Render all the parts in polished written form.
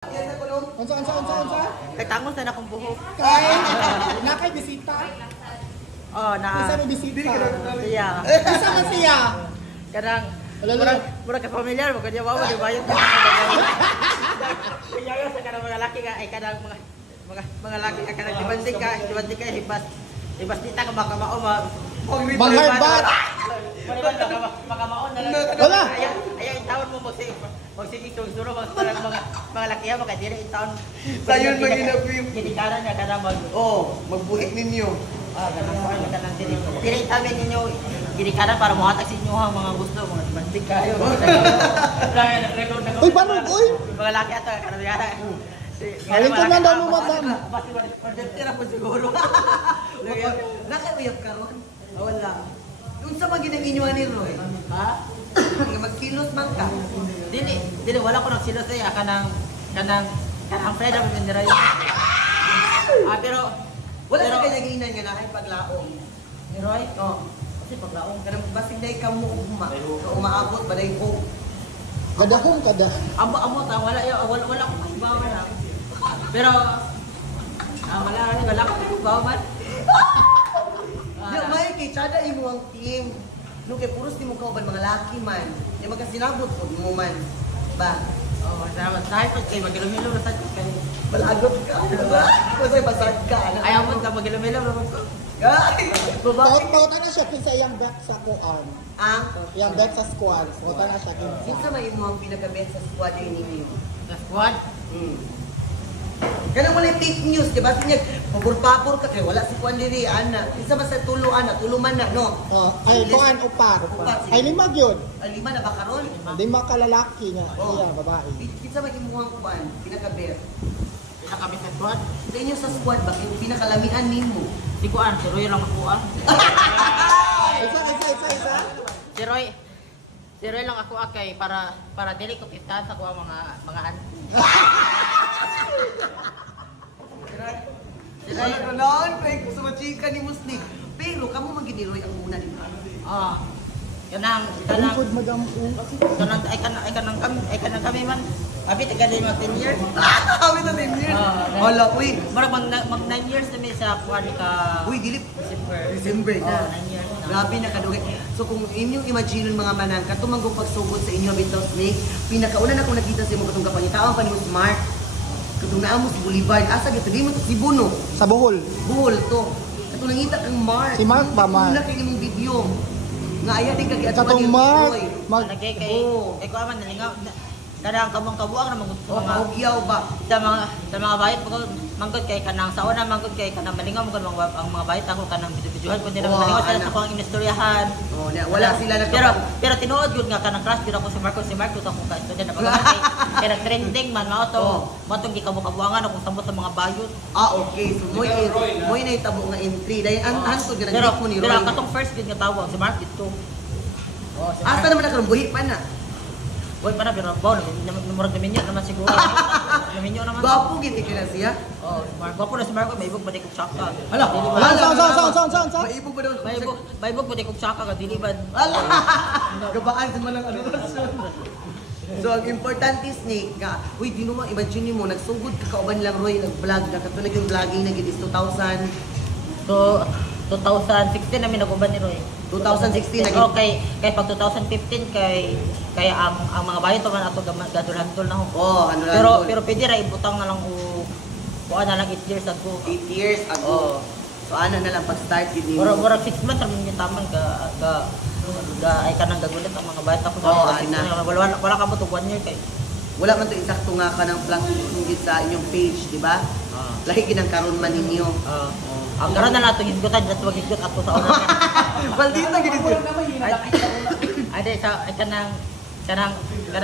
Unsa? Kay tangos na akong buhok. Kay nakay bisita. Oh, Isa may bisita. Siya. Isa man siya. Kadang murag ka familiar mo kanya wawa di bayad ka. Kaya sa kanang mga laki ka ay kadang mga laki ka kadang dibanding ka hibas dita ka baka mao Mangharbat. Makamaon na lang. Wala. Ayaw in taon mo magsige suro mga lakihan mo kay dili in taon. Sayon maginapim. Ginikaran niya kada Magbuhit ninyo. Kanang dili tamin ninyo ginikaran para mohatag sa inyo ang mga gusto mga bandig kayo. Uy, banog, uy. Mga laki ato kanang yara. Alin ko na daw mo madam. Tira po siguro. Nakauyap ka ron. Wala. Yung sa mga ginag-inyuhan ni Roy. Ha? Magkilot man ka. Dili wala ko nang sila sa kanang friend ang mindira yun. Pero Wala sa ginag-inan nga na ay paglaong. ni Roy, kasi paglaong Kanang basig dahil ka mo umaabot ba dahil ko. Kadahom kada. amo ta wala ko ibawa na. Pero wala ko ibawa man. Di may kay tsada imo ang team. No kay puros di mo kauban mga laki man. Di magkasinabot po mo man. Ba? Oh, salamat. Dahil pag kayo magilumilo na sa kay Balagot ka. Kasi basag ka. ayaw mo ka magilumilo naman ko. Ay! Babae. Pauta na siya kinsa iyang bet sa kuan. Iyang bet sa squad. Pauta na siya kinsa. Kinsa may imo ang pinagabet sa squad ninyo? Sa squad. Kanang wala fake news, di ba? Sinya, pabor-pabor ka kay wala si Juan Diri, ana. Isa ba sa tulo, ana? Tuluman na, no? Ay kuan upat. Upat. Ay limag yun. Lima na ba karon? Lima ka lalaki nga. Iya, babae. Kinsa may imuhang kuan, pinagabet? Sa kami sa squad. Sa inyo sa squad, bakit pinakalamian nimo? Si Kuan, si Roy lang ako Isa. Si Roy lang ako kay para dili ko kita sa kuha mga Wala ka naan, kaya ko sa machika ni Musnik. Pero kamo maginiroy ang una din. kanang Food madam. ay kanang kami man. Abi taga 10 years. Kami na din yun. Wala, uy. Murag mag 9 years na may sa kuha ni ka Uy, dilip. December. December na. 9 years na. Grabe na kadugay. So kung inyong imagine mga manangka, tumanggong pagsugod sa inyo bitaw snake, pinakauna na kung nakita sa imo katong kapangitaon pa ni Smart. Katong naa mo si Bolivar, asa gito di mo to si Buno. Sa Bohol. Buhol to. Katong nangita kang Mark. Si Mark ba, Mark? Una kay imong video. Nga aya di kag Katong Mark. Lagay kay kuha man nalingaw. Kadang kabuang na mga Ogyaw ba? sa mga bayat ko manggod kay kanang sa una manggod kay kanang malingaw mo ang mga bayat ako kanang video-videohan ko nila malingaw sa akong inistoryahan. Wala sila pero tinuod gud nga kanang crush gud ako si Marcos ako ka student na pagkaan kay trending man mao to matong gikabukabuangan akong samot sa mga bayot. Okay. So moy na itabo nga entry dahil hantod nga pero mo ni Roy. pero katong first gud nga tawag si Mark dito. Asa naman na karon buhi pa na. Boy para pero bawo murag naminyo naman siguro. Naminyo naman. Bapo gid kay na siya. Bapo na si Marco may ibog pati kog tsaka. Saan? Maibog ba daw? May ibog pati kog tsaka ka dili ba. Ala! Gabaan sa malang ano. So ang importante snake nga, uy di mo imagine mo nagsugod ka kauban lang Roy nag-vlog na katulad yung vlogging na gid is 2000 So 2016 namin nag-uban ni Roy. 2016 naging Okay, kay pag 2015 kay ang mga bayan to man ato gadulantol na ho. Pero pwede ra ibutang na lang kuha na lang 8 years ago. 8 years ago. So ana na lang pag-start gid nimo. Murag 6 months ra man tamang ay kanang gagulit ang mga bayat ako. Wala ka mo to 1 year kay. Wala man to eksakto nga kanang plug gid sa inyong page, di ba? Lahi gid ang karon man ninyo. Ang karon na nato hisgutan at wag hisgut ato sa una. Maldita gid ito. Ay sa kanang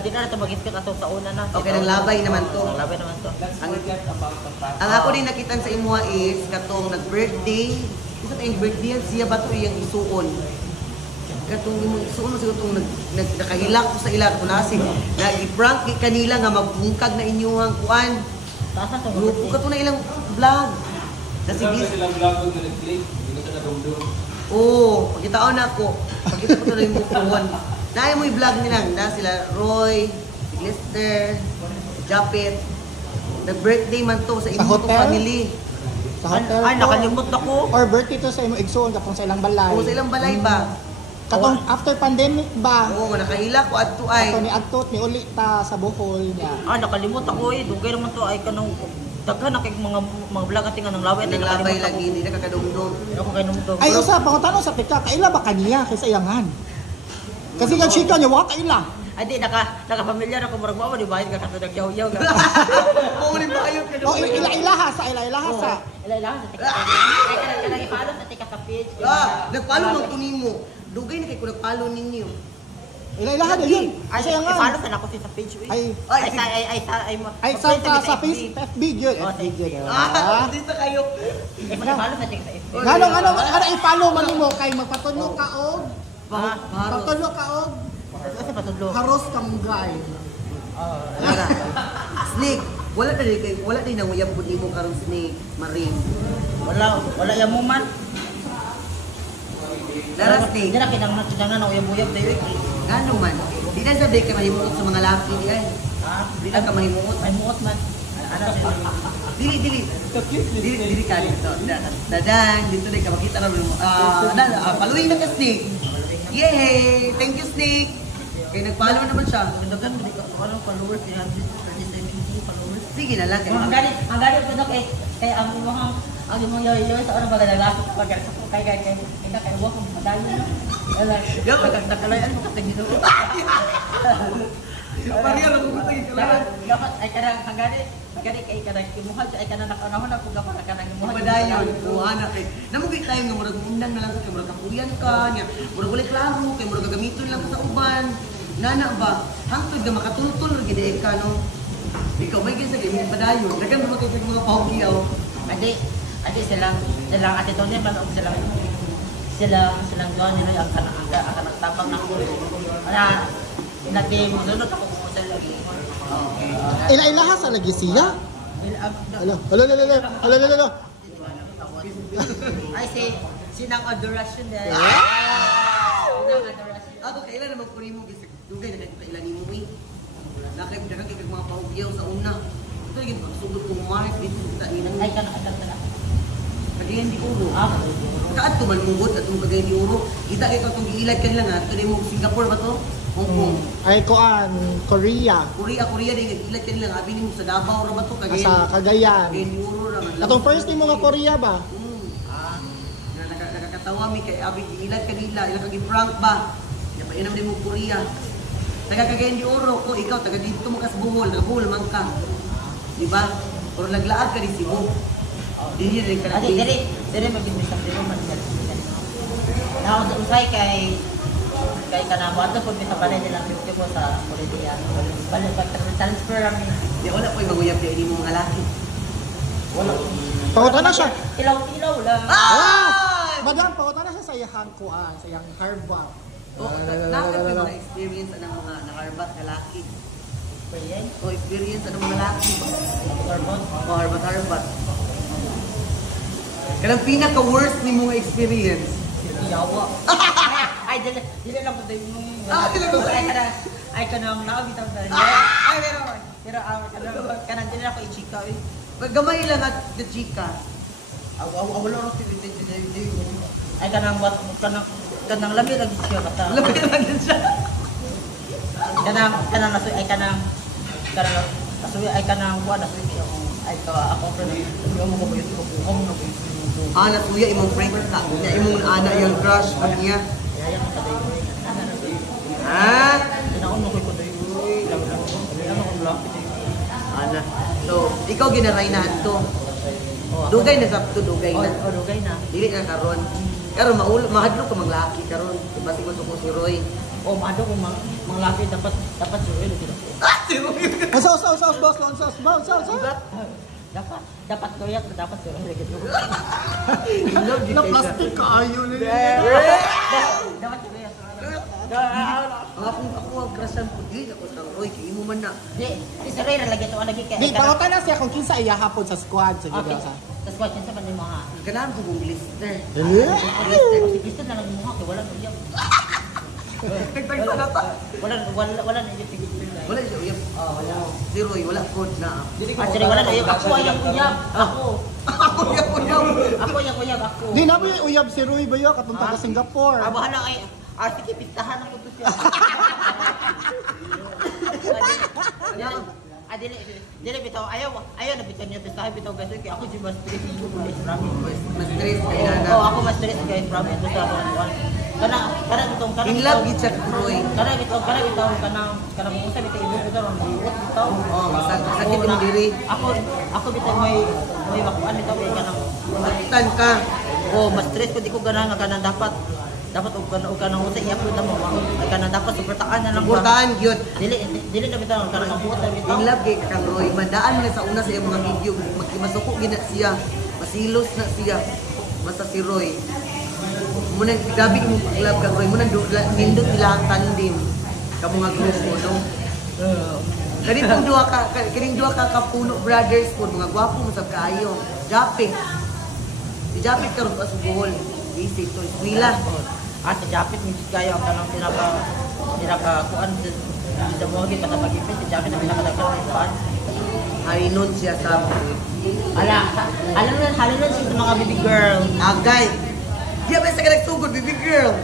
di na nato maghisgut ato sa una na. Okay, nang labay naman to. Labay naman to. Ang ako din nakitan sa imuha is katong nag-birthday. Isa tayong birthday siya ba to iyang isuon? Katong imong isuon sa katong nakahilak ko sa ila katong nasig. Nag-prank kanila nga magbungkag na inyong kuan. Taasa to. Grupo katong na ilang vlog. Kasi sila vlog na nag-click, hindi ka nadumdum. Oo, pagkitaon ako. Pagkita ko tuloy mo phone. Dahil mo i-vlog nilang na sila Roy, si Lester, si Japet. Nag-birthday man to sa Sa imong hotel? family. Sa hotel Ay, ko. nakalimot ako. Or birthday to sa imong igsoon kapong sa ilang balay. O sa ilang balay ba? Katong after pandemic ba? Oo, nakahila ko adto ay. Ato ni Agtot ni uli ta sa Bohol niya. Ah, nakalimot ako eh. Dugay naman to ay kanong daghan na kay mga vlog ating anong lawet ay Naglabay nakalimot lagi, ako. hindi na kakadungdong. Ako kay numdum. Ay usa pangutano sa tika, kaila ba kaniya kaysa iyangan? Kasi nga chika niya wa kaila. Ay di nakapamilyar ako murag mo di ba ka katudang yaw-yaw ka. Oo, ni ba kayo O ila-ilaha sa ila-ilaha sa. Ilailahan sa tika. Ay kanang ipalo sa tika sa page. Nagpalo man ko nimo. Dugay na kay ko nagpalo ninyo. Ila-ilaha na yun. Ay Sa iyangan. ipalo sa nako sa page. Ay Ay sa FB yun. Oh, FB yun. Dito kayo. ipalo sa tika sa FB. Ano i-follow man nimo kay magpatulo ka og Baro. patulo ka og Kasi patudlo. haros kamunggay. Lara. Snake. Wala din nang uyab pud nimo karon Snake, Marin. Wala yang mo man. Lara Snake. Dira kinang na uyab-uyab dayo. Gano man. Di na sabi ka mahimuot sa mga laki di ay. Di na ka mahimuot. Ay muot man. Ana Dili ka dito. Dadan, dito na ka makita na mo. Paluin na ka Snake. Yay! Thank you Snake. Kaya nagpalo naman siya. Dagan di ka ano followers 370 followers. Sige na lang. Ang gani ko kay ang imong yoy sa orang baga lalaki kay wa ko madali no. Ala, yo nakalayan mo katong Ginoo. Maria lang ko tayo. Dapat ay kanang hangani kay kanang imuhal ay kanang nakanahon ako gapon kanang imuhal. Padayon, anak kay. Namugay tayo nga murag undang na lang sa murag kapuyan ka nya. Murag ulit klaro kay murag gagamiton lang sa uban. Nana ba? Hangtod nga makatultol gid ka no. Ikaw may gisa kay padayon. Dagan mo kay mga pawkiyaw. Adi silang ate Tonya man og silang gawin nila ang nagtabang na ko. Ana naging sunod ako sa lagi. Okay. Ila-ilaha sa lagi siya. Alo. Ay sinang adorasyon dahil. Sinang adorasyon. Ako kailan naman ko nimo gisig dugay na kailan nimo mi. Nakay kay mga pawkiyaw sa una. Ito yung pagsugod kong mark dito sa inang. Ay kanang adorasyon. Kagayan di uro. Kaat to man mungod at yung kagayan di uro. Kita kay katong giilad kan lang ha. Ito mo Singapore ba to? Hong Kong. Ay koan Korea. Korea din giilad kan lang. Abi nimo sa Davao ra ba to kagayan. Sa Cagayan. Kagayan di uro ra man. Atong first nimo nga Korea ba? Nakakatawa mi kay abi giilad kanila. Ila kag prank ba? Napainam din mo Korea. Nagkagayan di uro ko ikaw taga dito mo kas Bohol, Bohol man ka. Di ba? Pero naglaag ka di Cebu. Dili rin ka na. Adi dire mabinbis ang dire man dyan. Na usay kay kanang wato pud mi sa balay nila 50 ko sa Korea. Balik transfer kami. Di wala po yung maguyab kay mo mga laki. Wala. Pangutan na siya. Ilaw lang. Madam, pangutan na siya sa iyang kuan, sa iyang Harvard. Nakakit yung mga experience ng mga nakarbat na laki. Yan. O experience ng mga laki. Harvard. O harbat. Kanang pinaka-worst ni mga experience. Yawa. Ay dili lang ko dai mo. Dili ko ay kanang naabitaw na. Ay Pero kanang dili ako i-chika eh. Gamay lang at the chika. Wala ro dili. Ay kanang labi lagi siya kata. Labi lang din siya. Kanang nasuy ay kanang nasuy ay kanang buwan nasuy ay ako pero yung mo ko yung Anak kuya imong friend ka. Nya imong ana yung crush pa niya. Tinaon mo ko doy. Ana. So, ikaw ginaray na to. Dugay na sa to dugay na. Dugay na. Dili na karon. Karon mahadlo ka maglaki karon. Diba siguro ko si Roy. O maado kung mga laki dapat suruin dito. Si Roy. Boss. Dapat koyak dapat suruin dito. Na plastic ka ayo ni. Dapat suruin. Ako ang krasan po dili ako sa Roy kay imo man na. Di suruin lagi to lagi kay. Di pangutan na siya kung kinsa iya hapon sa squad sa Okay. sa. Tapos watch sa man mga. Ganahan ko kong blister. Si Kristen na lang mo kay wala ko yan. Nagtagsa na ta. Wala na yung pigil na. Wala siya uyab. Wala. Si Roy, wala po na. Actually, wala na. Ako ayang uyab. Ako. Ako uyab. Ako ayang uyab. Ako. Di na ba yung uyab si Rui ba yun? Katong taga Singapore. Bahala kay... sige, pistahan ako to siya. Dili bitaw, ayaw na bitaw niya pistahan bitaw guys. Kaya ako di mas stress ko guys, promise. Mas stress kay nana. Ako mas stress guys, promise to sa one. Kana bitong In love gid siya kay Roy. Kana bitaw kana mo sa bitaw ibo bitaw ang buot bitaw. Sakit mo diri. Ako bitaw may bakuan bitaw kay kana. Makitan ka. Mas stress ko di ko gana nga dapat og kanang usay i-upload na mo. Kana dapat suportahan na lang. Suportahan gyud. Dili na bitaw kana mabuot na bitaw. In love kay kang Roy. Madaan na sa una sa iyang mga video. Magmasuko gina siya. Masilos na siya. Basta si Roy. Muna gabi mo pag-love kang Roy. Muna nindot nila ang tandem. Kamu nga grupo, no? Kining duha ka kapuno brothers po. Mga gwapo mo sa kaayo. Japit. Si Japit karon pa sa Bohol. Visit to eskwela. Sa Japit mis kayo ang kanang pinaka kuan sa mo gid sa pag-ipit si Japit na pinakadaghan ng fan. Harinon siya sa Alam na si mga baby girl. Agay. Di ba sa nagsugod, baby girl?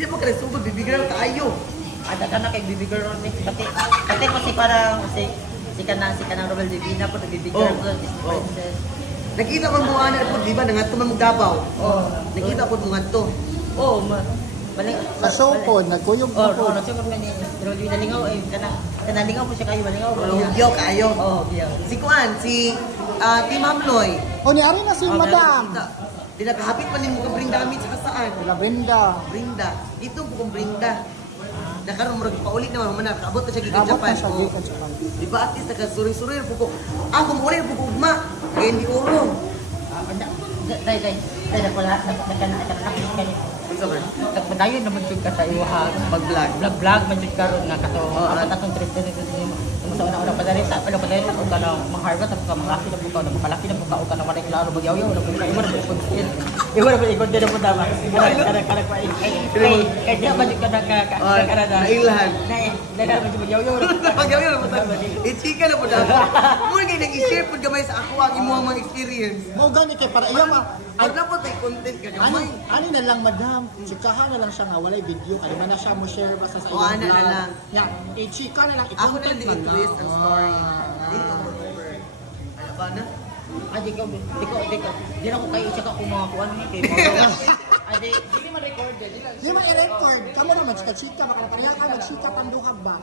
Di ba ka nagsugod, baby girl? Kaayo. Ada kana kay baby girl ni kati ko si parang si kanang Robel Divina po baby girl is princess. Nakita mo mga anak po, di ba? Nangato man mo Davao. Nakita po mga to. Balik Sa show po, nagkuyog po po. nagsugot man ni pero di nalingaw ay kanalingaw po siya kayo malingaw. Lugyo kaayo. Biyaw. Si Kuan, si Team Hamloy. O ni Ari na si Madam. Di nakahapit pa din mo ka Brinda kami sa saan. Sila Brenda. Brinda. Dito po kong Brinda. Nakaroon mo paulit naman man nakaabot na siya gikan Abot Japan. na siya gikan Japan. Di ba at least nakasuri-suri po ko. Ako mo ulit po ko ugma. Kaya hindi uro. Dai pala nakakita Unsa man? Nagpadayon naman jud ka sa iwahag Mag-vlog. vlog man jud karon nga kato atong Tristan mo sa una padari sa og kana mang-harvest ka malaki na buka na malaki na buka og kana maray klaro bagyaw na buka iwan na buka iwan na ikot din mo dama kana pa kay di ba jud kana kana na Nailahan. na mo bagyaw Pagyaw na po tayo. Ichika na po daw. Muna kayo nag-i-share po gamay sa ako ang imuha mga experience. Mo gani kay para iya ma. Pag na po tayo content ka gamay. Ani na lang madam, chikahan na lang siya nga walay video kay man na siya mo share basta sa O, ana na lang. Ya, i-chika na lang Ako na i-content din man i-twist ang story. Ah. Dito mo over. Ano ba na? di na ko kay isa ka ko mga kuan kay mo Di man i-record, kamo na magchika-chika baka pareha ka magchika tanduhag ba.